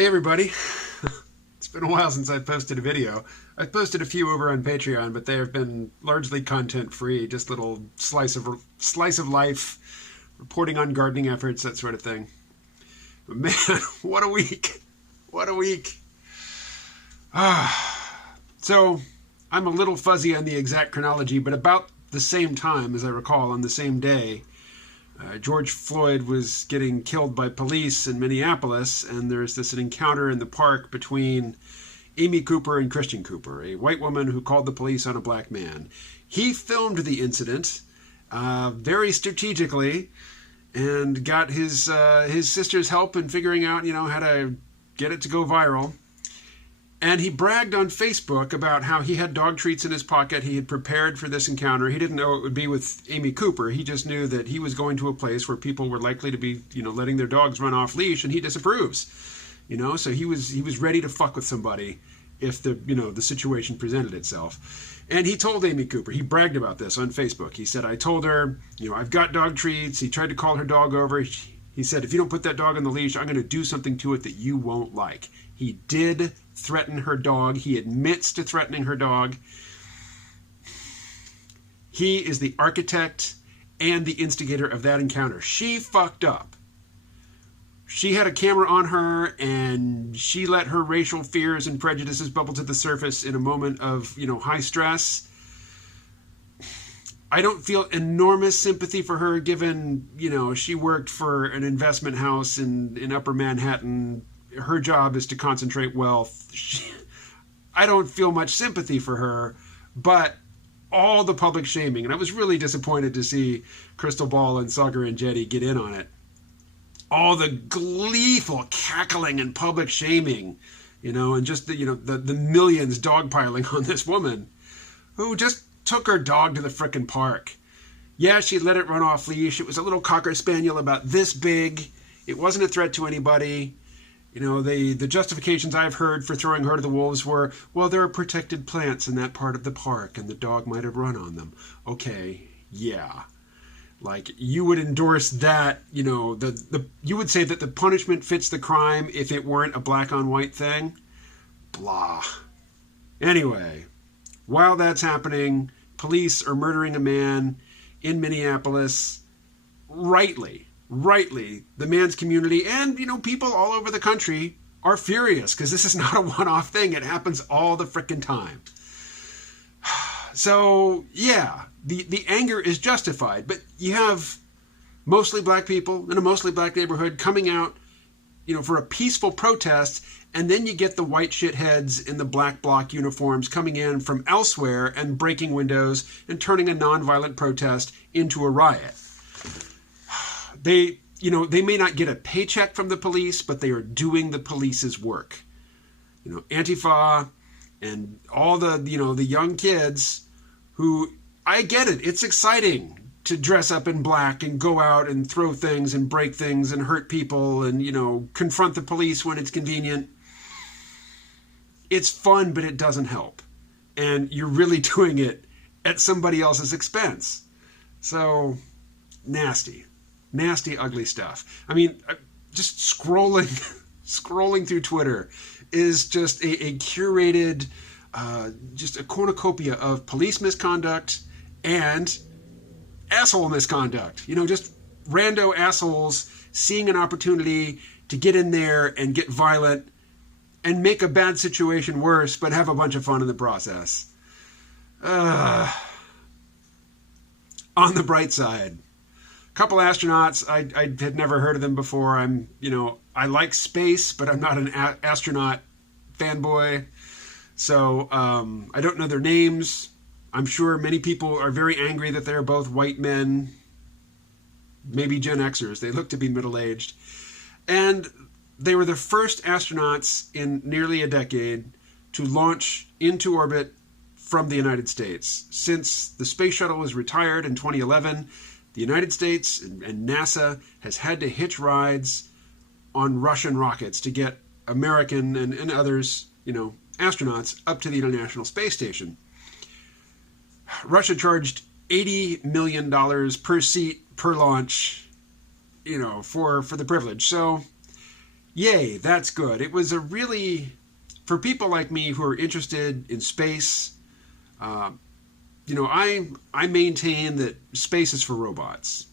Hey everybody, it's been a while since I've posted a video. I've posted a few over on Patreon, but they have been largely content free, just little slice of life, reporting on gardening efforts, that sort of thing. But man, what a week. What a week. So, I'm a little fuzzy on the exact chronology, but about the same time, as I recall, on the same day, George Floyd was getting killed by police in Minneapolis, and there's an encounter in the park between Amy Cooper and Christian Cooper, a white woman who called the police on a black man. He filmed the incident very strategically and got his sister's help in figuring out, how to get it to go viral. And he bragged on Facebook about how he had dog treats in his pocket. He had prepared for this encounter. He didn't know it would be with Amy Cooper. He just knew that he was going to a place where people were likely to be, letting their dogs run off leash, and he disapproves. So he was ready to fuck with somebody if the situation presented itself. And he told Amy Cooper, he bragged about this on Facebook. He said, I told her, I've got dog treats. He tried to call her dog over. He said, if you don't put that dog on the leash, I'm going to do something to it that you won't like. He did threaten her dog. He admits to threatening her dog. He is the architect and the instigator of that encounter. She fucked up. She had a camera on her, and she let her racial fears and prejudices bubble to the surface in a moment of, high stress. I don't feel enormous sympathy for her, given, she worked for an investment house in Upper Manhattan. Her job is to concentrate wealth. I don't feel much sympathy for her, but all the public shaming, and I was really disappointed to see Crystal Ball and Sagar and Jetty get in on it. All the gleeful cackling and public shaming, and just the millions dogpiling on this woman who just took her dog to the frickin' park. Yeah, she let it run off leash. It was a little Cocker Spaniel about this big. It wasn't a threat to anybody. The justifications I've heard for throwing her to the wolves were, well, there are protected plants in that part of the park, and the dog might have run on them. Okay, yeah. Like, you would endorse that, you would say that the punishment fits the crime if it weren't a black-on-white thing? Blah. Anyway, while that's happening, police are murdering a man in Minneapolis, rightly, the man's community and, people all over the country are furious because this is not a one-off thing. It happens all the frickin' time. So, yeah, the anger is justified, but you have mostly black people in a mostly black neighborhood coming out, for a peaceful protest, and then you get the white shitheads in the black bloc uniforms coming in from elsewhere and breaking windows and turning a nonviolent protest into a riot. They may not get a paycheck from the police, but they are doing the police's work. Antifa and all the young kids who, I get it. It's exciting to dress up in black and go out and throw things and break things and hurt people and, confront the police when it's convenient. It's fun, but it doesn't help. And you're really doing it at somebody else's expense. So, nasty, ugly stuff. I mean, just scrolling through Twitter is just a curated, just a cornucopia of police misconduct and asshole misconduct. Just rando assholes seeing an opportunity to get in there and get violent and make a bad situation worse, but have a bunch of fun in the process. On the bright side, a couple astronauts, I had never heard of them before. I like space, but I'm not an astronaut fanboy. So I don't know their names. I'm sure many people are very angry that they're both white men, maybe Gen Xers. They look to be middle-aged. And they were the first astronauts in nearly a decade to launch into orbit from the United States. Since the space shuttle was retired in 2011, the United States and NASA has had to hitch rides on Russian rockets to get American and others, astronauts up to the International Space Station. Russia charged $80 million per seat per launch, for the privilege. So, Yay, that's good. It was a really, for people like me who are interested in space, uh, I maintain that space is for robots.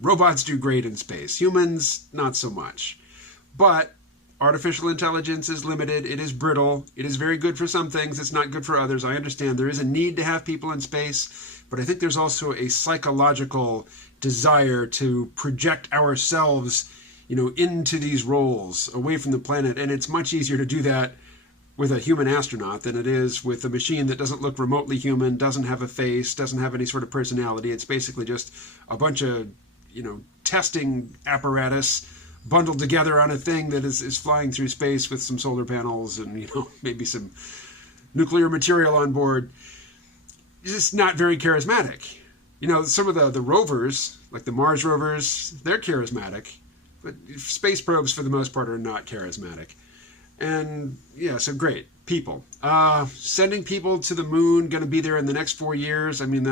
Robots do great in space. Humans, not so much. But artificial intelligence is limited. It is brittle. It is very good for some things. It's not good for others. I understand there is a need to have people in space, but I think there's also a psychological desire to project ourselves, into these roles away from the planet. And it's much easier to do that with a human astronaut than it is with a machine that doesn't look remotely human, doesn't have a face, doesn't have any sort of personality. It's basically just a bunch of, testing apparatus bundled together on a thing that is flying through space with some solar panels and, maybe some nuclear material on board. It's just not very charismatic. Some of the rovers, like the Mars rovers, they're charismatic, but space probes for the most part are not charismatic. And yeah, so great. People. Sending people to the moon, going to be there in the next 4 years. I mean,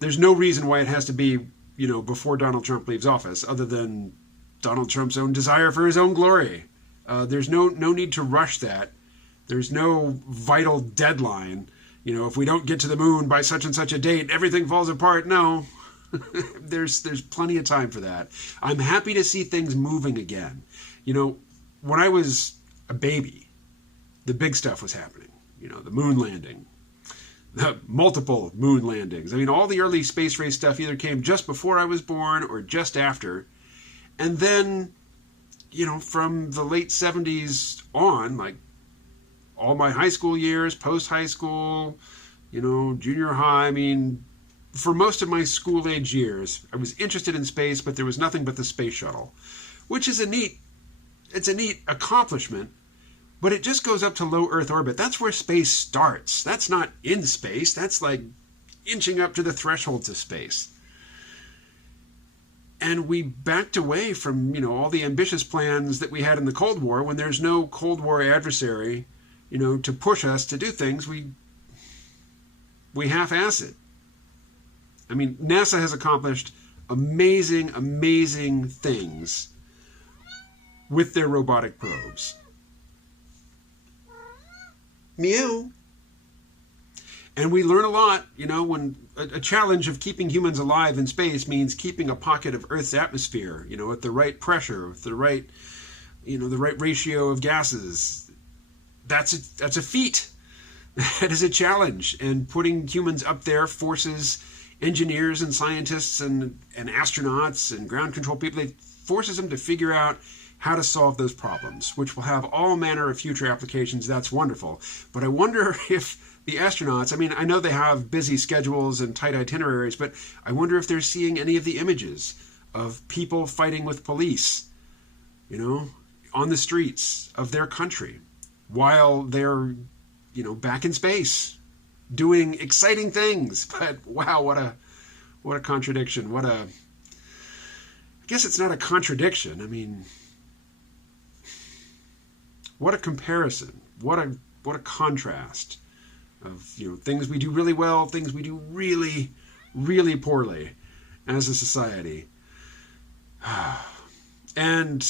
there's no reason why it has to be, before Donald Trump leaves office, other than Donald Trump's own desire for his own glory. There's no need to rush that. There's no vital deadline. If we don't get to the moon by such and such a date, everything falls apart. No, there's plenty of time for that. I'm happy to see things moving again. When I was a baby, the big stuff was happening. The moon landing, the multiple moon landings. I mean, all the early space race stuff either came just before I was born or just after. And then, from the late 70s on, like all my high school years, post-high school, junior high, I mean, for most of my school-age years, I was interested in space, but there was nothing but the space shuttle, which is a neat accomplishment, but it just goes up to low Earth orbit. That's where space starts. That's not in space. That's like inching up to the threshold to space. And we backed away from, all the ambitious plans that we had in the Cold War. When there's no Cold War adversary, to push us to do things, we half-ass it. I mean, NASA has accomplished amazing, amazing things with their robotic probes. Meow. And we learn a lot, when a challenge of keeping humans alive in space means keeping a pocket of Earth's atmosphere, at the right pressure, with the right, the right ratio of gases. That's a feat. That is a challenge. And putting humans up there forces engineers and scientists and astronauts and ground control people, it forces them to figure out how to solve those problems, which will have all manner of future applications. That's wonderful. But I wonder if the astronauts, I mean, I know they have busy schedules and tight itineraries, but I wonder if they're seeing any of the images of people fighting with police, on the streets of their country while they're, back in space doing exciting things. But wow, what a contradiction. I guess it's not a contradiction. I mean, what a comparison. What a contrast of, things we do really well, things we do really, really poorly as a society. And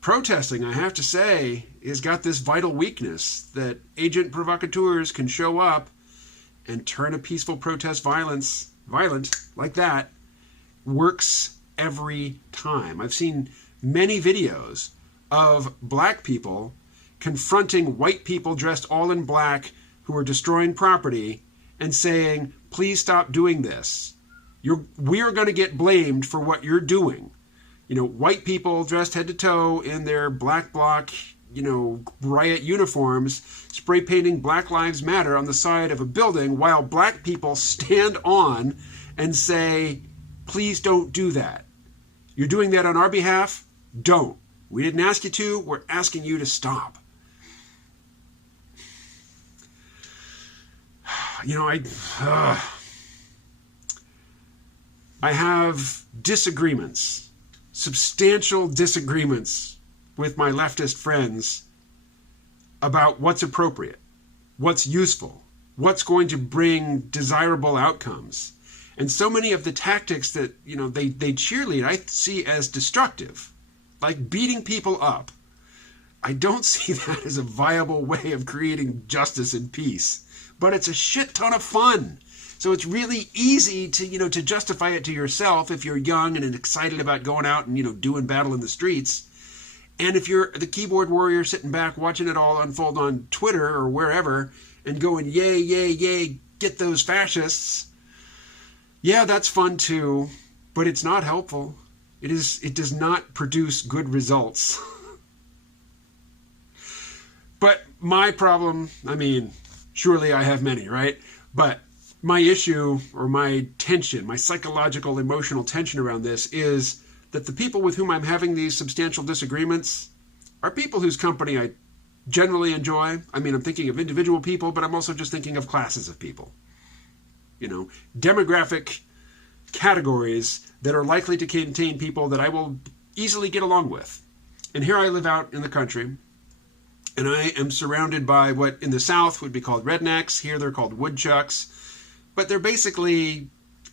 protesting, I have to say, has got this vital weakness that agent provocateurs can show up and turn a peaceful protest violent like that. Works every time. I've seen many videos of black people confronting white people dressed all in black who are destroying property and saying, please stop doing this. We are going to get blamed for what you're doing. White people dressed head to toe in their black bloc, riot uniforms, spray painting Black Lives Matter on the side of a building while black people stand on and say, please don't do that. You're doing that on our behalf? Don't. We didn't ask you to. We're asking you to stop. I have disagreements, substantial disagreements with my leftist friends about what's appropriate, what's useful, what's going to bring desirable outcomes. And so many of the tactics that, they cheerlead, I see as destructive, like beating people up. I don't see that as a viable way of creating justice and peace, but it's a shit ton of fun. So it's really easy to, to justify it to yourself if you're young and excited about going out and, doing battle in the streets. And if you're the keyboard warrior sitting back watching it all unfold on Twitter or wherever and going, yay, yay, yay, get those fascists. Yeah, that's fun too, but it's not helpful. It does not produce good results. But my problem, surely I have many, right? But my issue or my tension, my psychological, emotional tension around this is that the people with whom I'm having these substantial disagreements are people whose company I generally enjoy. I'm thinking of individual people, but I'm also just thinking of classes of people. Demographic categories that are likely to contain people that I will easily get along with. And here I live out in the country, and I am surrounded by what in the South would be called rednecks. Here they're called woodchucks. But they're basically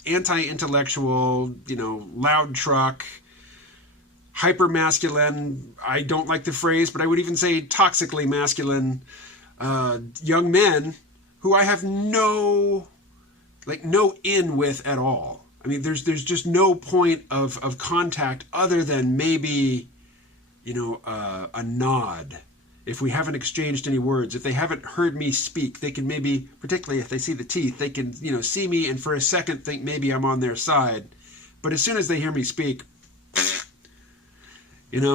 anti-intellectual, loud truck, hyper-masculine, I don't like the phrase, but I would even say toxically masculine young men who I have no in with at all. There's just no point of contact other than maybe, a nod. If we haven't exchanged any words, if they haven't heard me speak, they can maybe, particularly if they see the teeth, they can, see me and for a second think maybe I'm on their side. But as soon as they hear me speak,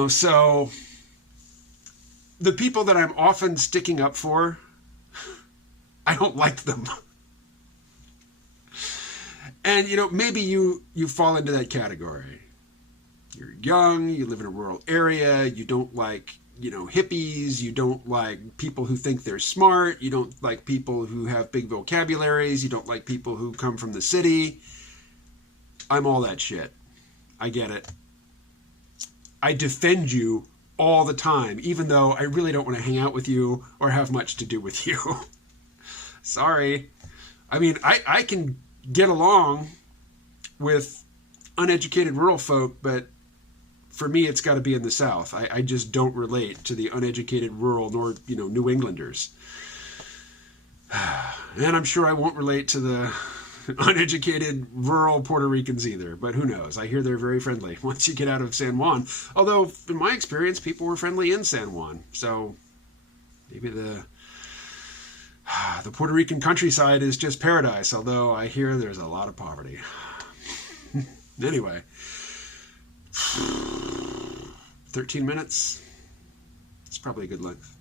so the people that I'm often sticking up for, I don't like them. And, maybe you fall into that category. You're young, you live in a rural area, you don't like, hippies, you don't like people who think they're smart, you don't like people who have big vocabularies, you don't like people who come from the city. I'm all that shit. I get it. I defend you all the time, even though I really don't want to hang out with you or have much to do with you. Sorry. I can get along with uneducated rural folk, but for me, it's got to be in the South. I just don't relate to the uneducated rural nor, New Englanders. And I'm sure I won't relate to the uneducated rural Puerto Ricans either, but who knows? I hear they're very friendly once you get out of San Juan. Although, in my experience, people were friendly in San Juan. So maybe the Puerto Rican countryside is just paradise, although I hear there's a lot of poverty. Anyway, 13 minutes. It's probably a good length.